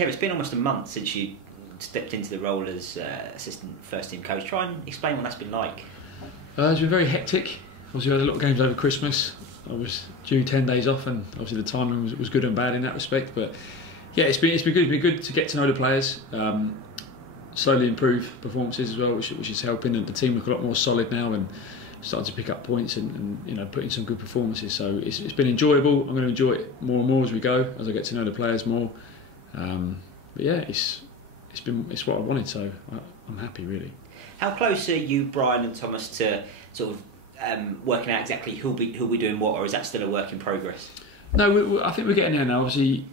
Kev, it's been almost a month since you stepped into the role as assistant first team coach. Try and explain what that's been like. It's been very hectic. Obviously, we had a lot of games over Christmas. I was due 10 days off, and obviously the timing was good and bad in that respect. But yeah, it's been good. It's been good to get to know the players, slowly improve performances as well, which is helping. And the team look a lot more solid now and starting to pick up points and put in some good performances. So it's been enjoyable. I'm going to enjoy it more and more as we go, as I get to know the players more. But yeah, it's what I wanted, so I'm happy really. How close are you, Brian and Thomas, to sort of working out exactly who'll be doing what, or is that still a work in progress? No, I think we're getting there now. Obviously,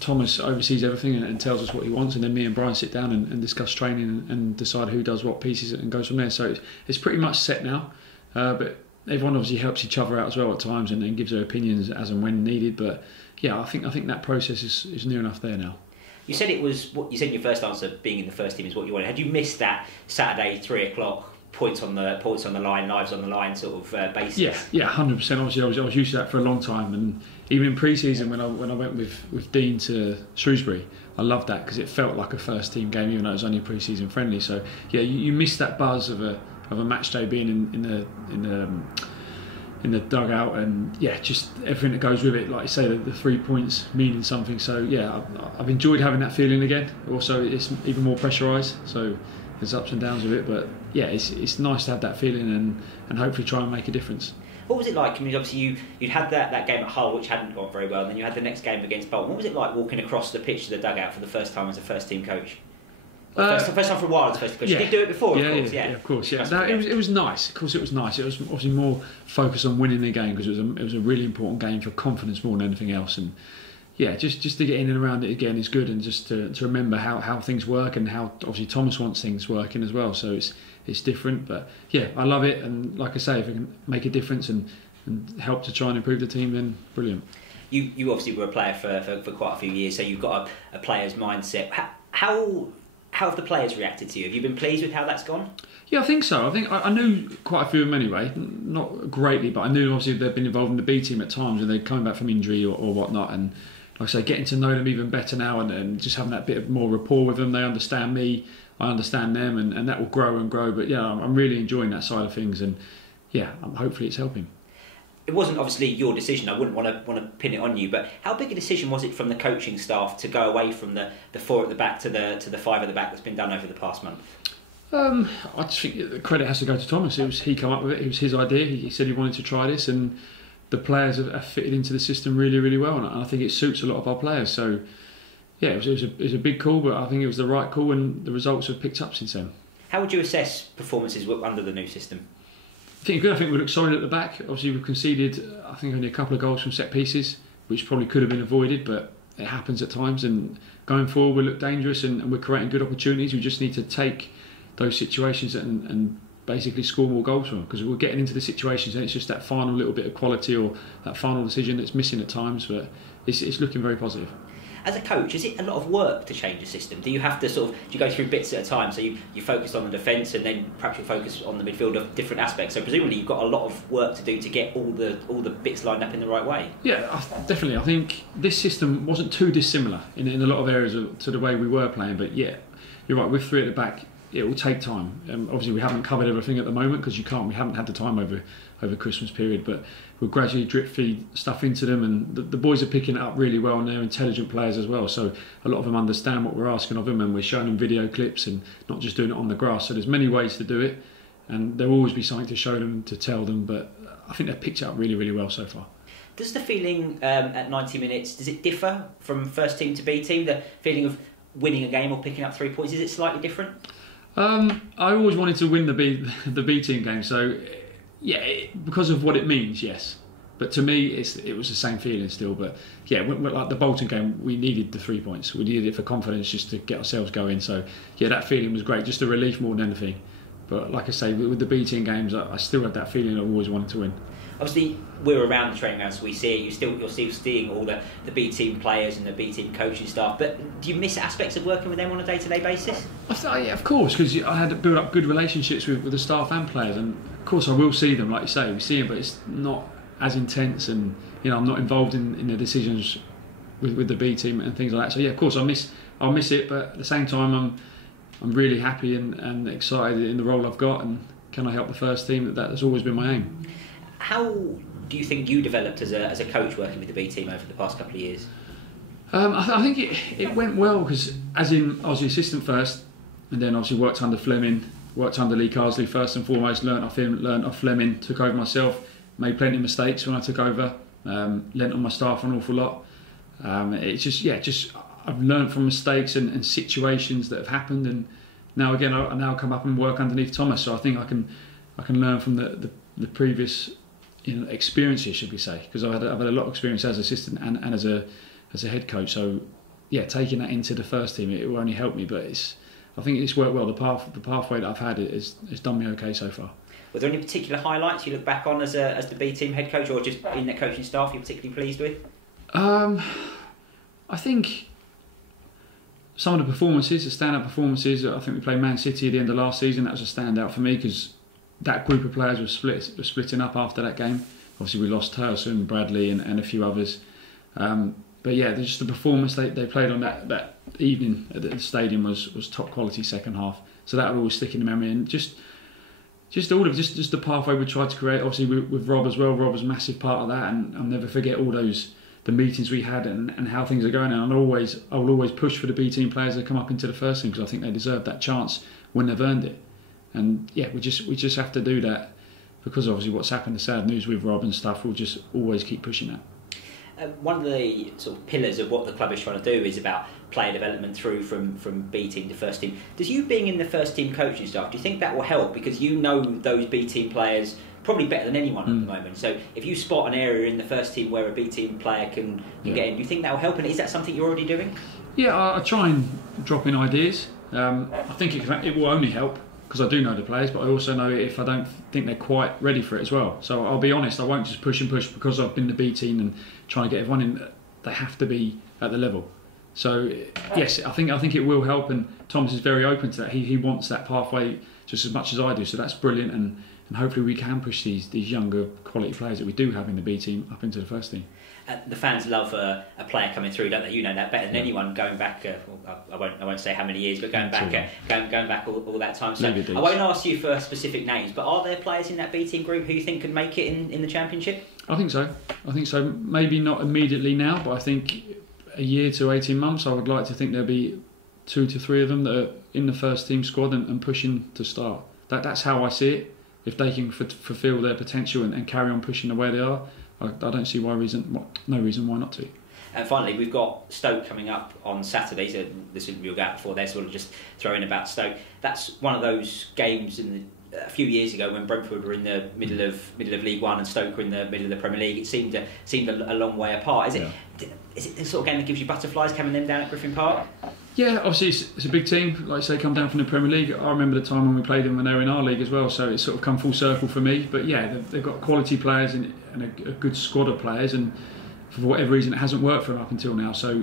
Thomas oversees everything and tells us what he wants, and then me and Brian sit down and discuss training and decide who does what pieces and goes from there. So it's pretty much set now, but everyone obviously helps each other out as well at times and gives their opinions as and when needed. But yeah, I think that process is near enough there now. You said it was what you said in your first answer. Being in the first team is what you wanted. Had you missed that Saturday 3 o'clock points on the line, knives on the line sort of basis? Yeah, 100%. Obviously, I was used to that for a long time, and even in pre-season when I went with Dean to Shrewsbury, I loved that because it felt like a first team game, even though it was only a pre-season friendly. So yeah, you miss that buzz of a match day being in the dugout, and yeah, just everything that goes with it. Like you say, the 3 points meaning something. So yeah, I've enjoyed having that feeling again. Also, it's even more pressurised, so there's ups and downs with it. But yeah, it's nice to have that feeling and hopefully try and make a difference. What was it like? I mean, obviously you'd had that game at Hull, which hadn't gone very well, and then you had the next game against Bolton. What was it like walking across the pitch to the dugout for the first time as a first team coach? First time for a while as a first team coach. Yeah. You did do it before, of course. Yeah. No, it was nice. Of course, it was nice. It was obviously more focused on winning the game because it was a really important game for confidence more than anything else. And yeah, just to get in and around it again is good, and just to remember how things work and how obviously Thomas wants things working as well. So it's different, but yeah, I love it. And like I say, if it can make a difference and help to try and improve the team, then brilliant. You obviously were a player for quite a few years, so you've got a player's mindset. How have the players reacted to you? Have you been pleased with how that's gone? Yeah, I think so. I think I knew quite a few of them anyway, not greatly, but I knew obviously they've been involved in the B team at times and they're coming back from injury or whatnot. And like I say, getting to know them even better now and just having that bit of more rapport with them. They understand me, I understand them, and that will grow and grow. But yeah, I'm really enjoying that side of things, and yeah, hopefully it's helping. It wasn't obviously your decision. I wouldn't want to pin it on you, but how big a decision was it from the coaching staff to go away from the 4 at the back to the 5 at the back that's been done over the past month? I just think the credit has to go to Thomas. He came up with it. It was his idea. He said he wanted to try this, and the players have fitted into the system really, really well. And I think it suits a lot of our players. So yeah, it was a big call, but I think it was the right call, and the results have picked up since then. How would you assess performances under the new system? I think good. I think we look solid at the back. Obviously, we've conceded, I think, only a couple of goals from set pieces, which probably could have been avoided, but it happens at times. And going forward, we look dangerous and we're creating good opportunities. We just need to take those situations and basically score more goals from them, because we're getting into the situations and it's just that final little bit of quality or that final decision that's missing at times. But it's looking very positive. As a coach, is it a lot of work to change a system? Do you have to do you go through bits at a time? So you focus on the defence and then perhaps you focus on the midfield of different aspects. So presumably you've got a lot of work to do to get all the bits lined up in the right way. Yeah, definitely. I think this system wasn't too dissimilar in a lot of areas to the way we were playing. But yeah, you're right. With 3 at the back, it will take time. Obviously, we haven't covered everything at the moment because we haven't had the time over Christmas period. But we'll gradually drip feed stuff into them, and the boys are picking it up really well, and they're intelligent players as well. So a lot of them understand what we're asking of them, and we're showing them video clips and not just doing it on the grass. So there's many ways to do it, and there'll always be something to show them, to tell them. But I think they've picked it up really, really well so far. Does the feeling at 90 minutes, does it differ from first team to B team? The feeling of winning a game or picking up 3 points, is it slightly different? I always wanted to win the B team game, so yeah, because of what it means, yes. But to me, it was the same feeling still. But yeah, like the Bolton game, we needed the 3 points. We needed it for confidence, just to get ourselves going. So yeah, that feeling was great, just a relief more than anything. But like I say, with the B team games, I still had that feeling I always wanted to win. Obviously, we're around the training ground, so we see it. You're still seeing all the B team players and the B team coaching staff. But do you miss aspects of working with them on a day-to-day basis? Yeah, of course, because I had to build up good relationships with the staff and players, and of course I will see them, like you say, we see them, but it's not as intense, and I'm not involved in the decisions with the B team and things like that. So yeah, of course I'll miss it, but at the same time I'm really happy and excited in the role I've got, and can I help the first team? That has always been my aim. How do you think you developed as a coach working with the B team over the past couple of years? I think it went well because, as in, I was the assistant first, and then obviously worked under Fleming, worked under Lee Carsley first and foremost, learnt off him, learnt off Fleming, took over myself, made plenty of mistakes when I took over, lent on my staff an awful lot. It's just I've learnt from mistakes and situations that have happened, and now again I now come up and work underneath Thomas, so I think I can learn from the previous experiences, should we say, because I've had a lot of experience as assistant and as a head coach. So yeah, taking that into the first team, it will only help me, but I think it's worked well. The pathway that I've had has done me okay so far. Were there any particular highlights you look back on as the B team head coach, or just in the coaching staff you're particularly pleased with? I think some of the performances, the standout performances. I think we played Man City at the end of last season. That was a standout for me because that group of players were splitting up after that game. Obviously we lost Turson, Bradley and a few others. But yeah, just the performance they played on that evening at the stadium was top quality second half. So that will always stick in the memory, and just all of the pathway we tried to create. Obviously with Rob as well. Rob was a massive part of that, and I'll never forget all the meetings we had and how things are going. And I will always push for the B team players to come up into the first team because I think they deserve that chance when they've earned it. And yeah, we just have to do that because obviously what's happened, the sad news with Rob and stuff. We'll just always keep pushing that. One of the sort of pillars of what the club is trying to do is about player development through from B team to first team. Does you being in the first team coaching staff, do you think that will help? Because you know those B team players probably better than anyone at the moment. So if you spot an area in the first team where a B team player can get in, do you think that will help? And is that something you're already doing? Yeah, I try and drop in ideas. I think it will only help because I do know the players, but I also know if I don't think they're quite ready for it as well. So I'll be honest, I won't just push and push because I've been in the B team and trying to get everyone in. They have to be at the level. So yes, I think it will help, and Thomas is very open to that. He wants that pathway just as much as I do, so that's brilliant, and hopefully we can push these younger quality players that we do have in the B team up into the first team. The fans love a player coming through, don't they? You know that better than anyone. Going back, I won't say how many years, but going back all that time. So I won't ask you for specific names, but are there players in that B team group who you think could make it in the Championship? I think so. Maybe not immediately now, but I think a year to 18 months. I would like to think there'll be 2 to 3 of them that are in the first team squad and pushing to start. That's how I see it. If they can fulfil their potential and carry on pushing the way they are, I don't see no reason why not to. And finally, we've got Stoke coming up on Saturday, so this will go out before they're sort of just throwing about Stoke. That's one of those games a few years ago when Brentford were in the middle of League One and Stoke were in the middle of the Premier League. It seemed a long way apart. Is it the sort of game that gives you butterflies coming them down at Griffin Park? Yeah, obviously it's a big team. Like I say, come down from the Premier League. I remember the time when we played them when they were in our league as well. So it's sort of come full circle for me. But yeah, they've got quality players and a good squad of players. And for whatever reason, it hasn't worked for them up until now. So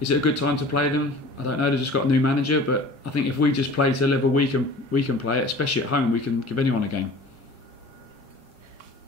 is it a good time to play them? I don't know. They've just got a new manager. But I think if we just play to the level we can play it, especially at home, we can give anyone a game.